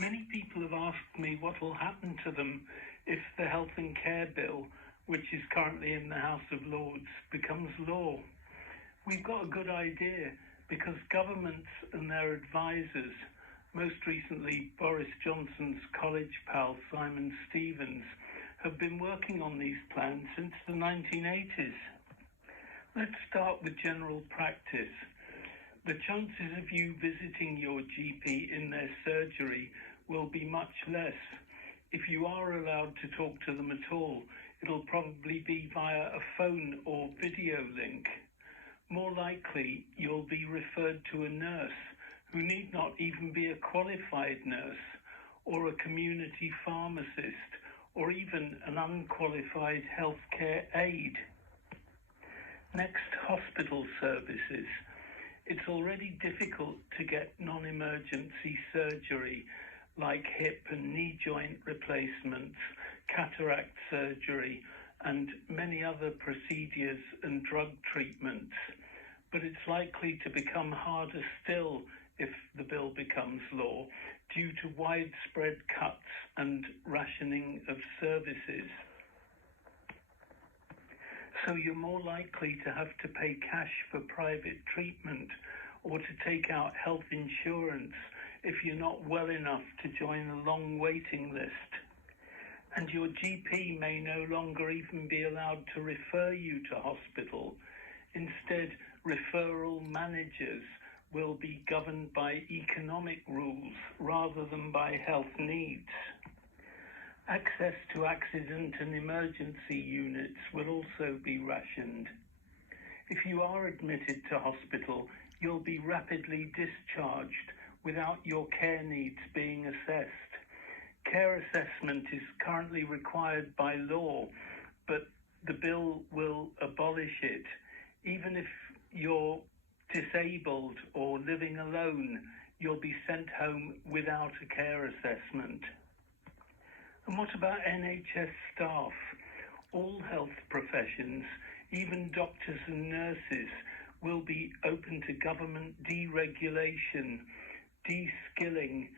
Many people have asked me what will happen to them if the Health and Care Bill, which is currently in the House of Lords, becomes law. We've got a good idea because governments and their advisors, most recently Boris Johnson's college pal Simon Stevens, have been working on these plans since the 1980s. Let's start with general practice. The chances of you visiting your GP in their surgery will be much less. If you are allowed to talk to them at all, it'll probably be via a phone or video link. More likely, you'll be referred to a nurse who need not even be a qualified nurse, or a community pharmacist, or even an unqualified healthcare aide. Next, hospital services. It's already difficult to get non-emergency surgery like hip and knee joint replacements, cataract surgery, and many other procedures and drug treatments. But it's likely to become harder still if the bill becomes law due to widespread cuts and rationing of services. So you're more likely to have to pay cash for private treatment or to take out health insurance if you're not well enough to join a long waiting list. And your GP may no longer even be allowed to refer you to hospital. Instead, referral managers will be governed by economic rules rather than by health needs. Access to accident and emergency units will also be rationed. If you are admitted to hospital, you'll be rapidly discharged without your care needs being assessed. Care assessment is currently required by law, but the bill will abolish it. Even if you're disabled or living alone, you'll be sent home without a care assessment. And what about NHS staff? All health professions, even doctors and nurses, will be open to government deregulation, de-skilling,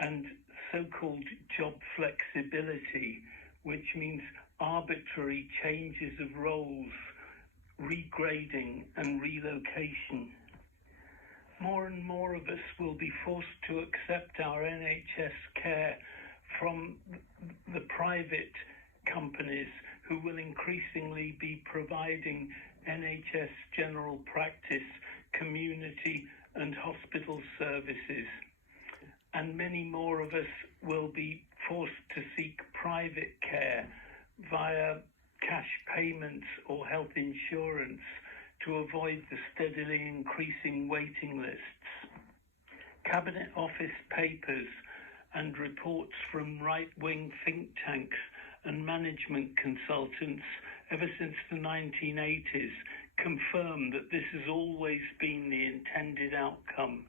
and so-called job flexibility, which means arbitrary changes of roles, regrading and relocation. More and more of us will be forced to accept our NHS care from the private companies who will increasingly be providing NHS general practice, community and hospital services. And many more of us will be forced to seek private care via cash payments or health insurance to avoid the steadily increasing waiting lists. Cabinet Office papers and reports from right-wing think tanks and management consultants ever since the 1980s confirm that this has always been the intended outcome.